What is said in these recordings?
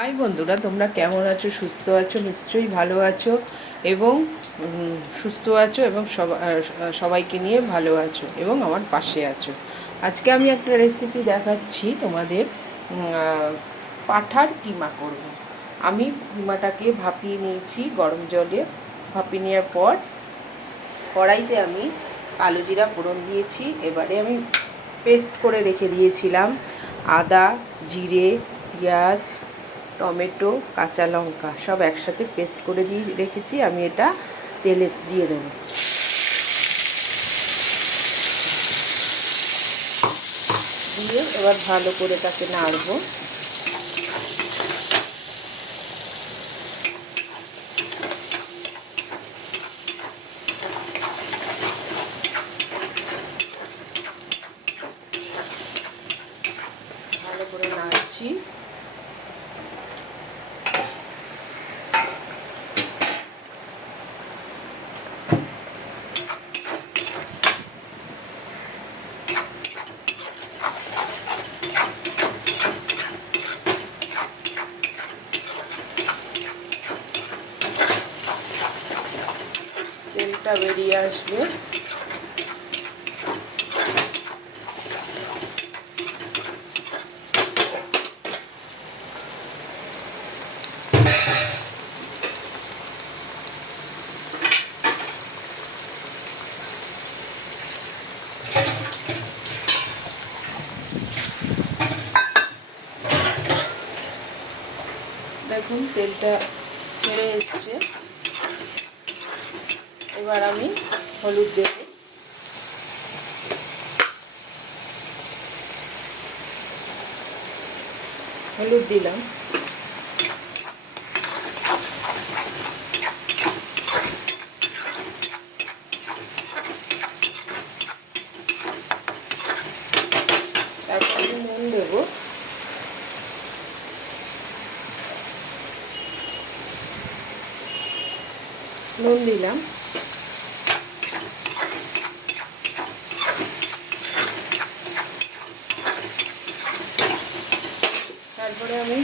High বন্ধুরা, তোমরা কেমন আছো? সুস্থ আছো? নিশ্চয়ই ভালো আছো এবং সুস্থ আছো এবং সবাইকে নিয়ে ভালো আছো এবং আমার পাশে আছো। আজকে আমি একটা রেসিপি দেখাচ্ছি তোমাদের। পাঁঠার কিমা করব। আমি কিমাটাকে ভাপিয়ে নিয়েছি গরম জলে। ভাপিয়ে নেওয়ার পর কড়াইতে আমি কালো জিরা ফোড়ন দিয়েছি। এবারে আমি পেস্ট করে রেখে দিয়েছিলাম আদা, জিরে, পেঁয়াজ, টমেটো, কাঁচা লঙ্কা সব একসাথে পেস্ট করে দিয়ে রেখেছি। আমি এটা তেলে দিয়ে দেবো। দিয়ে এবার ভালো করে তাকে নাড়বো। ভালো করে নাড়ছি। তেলটা বেরিয়ে আসবে। দেখুন তেলটা ছেড়ে এসছে। এবার আমি হলুদ দেব। হলুদ দিলাম। তারপরে নুন দেব। নুন দিলাম। তারপরে আমি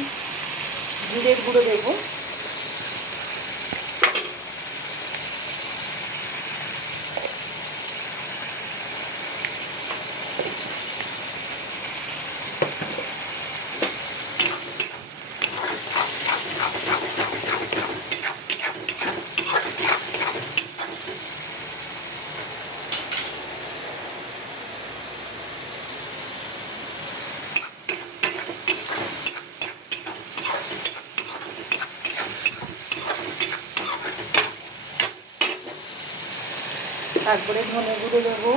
জিরের গুঁড়ো দেবো। তারপরে ধনে গুঁড়ো দেবো।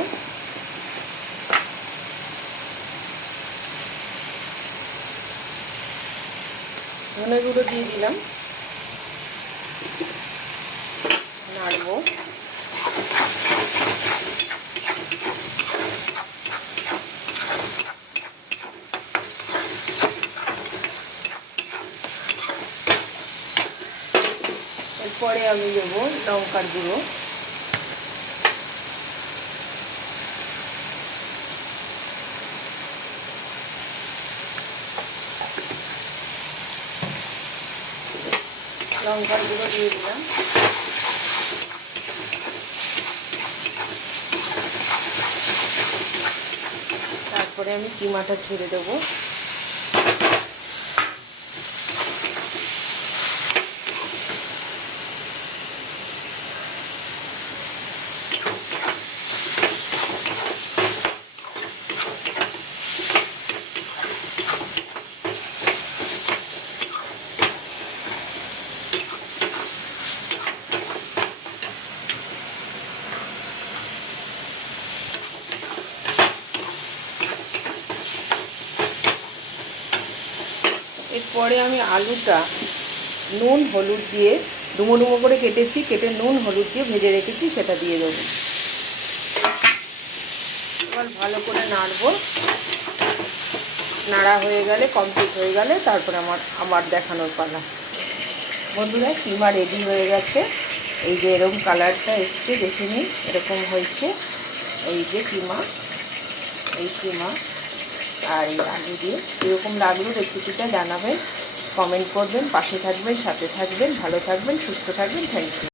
ধনে গুঁড়ো দিয়ে দিলাম। নাড়বো। এরপরে আমি দেবো লঙ্কার গুঁড়ো। লঙ্কার গুঁড়ো দিয়ে দিলাম। তারপরে আমি কিমাটা ছেড়ে দেবো। এরপরে আমি আলুটা নুন হলুদ দিয়ে ডুমো ডুমো করে কেটেছি, কেটে নুন হলুদ দিয়ে ভেজে রেখেছি, সেটা দিয়ে দেবো। এবার ভালো করে নাড়বো। নাড়া হয়ে গেলে, কমপ্লিট হয়ে গেলে তারপরে আমার দেখানোর পালা। বন্ধুরা, কিমা রেডি হয়ে গেছে। এই যে এরকম কালারটা এসছে, দেখে নিন এরকম হয়েছে। এই যে কিমা, এই কিমা আর এই আলু দিয়ে কীরকম লাগলো রেসিপিটা জানাবেন। কমেন্ট করবেন, পাশে থাকবেন, সাথে থাকবেন, ভালো থাকবেন, সুস্থ থাকবেন। Thank you.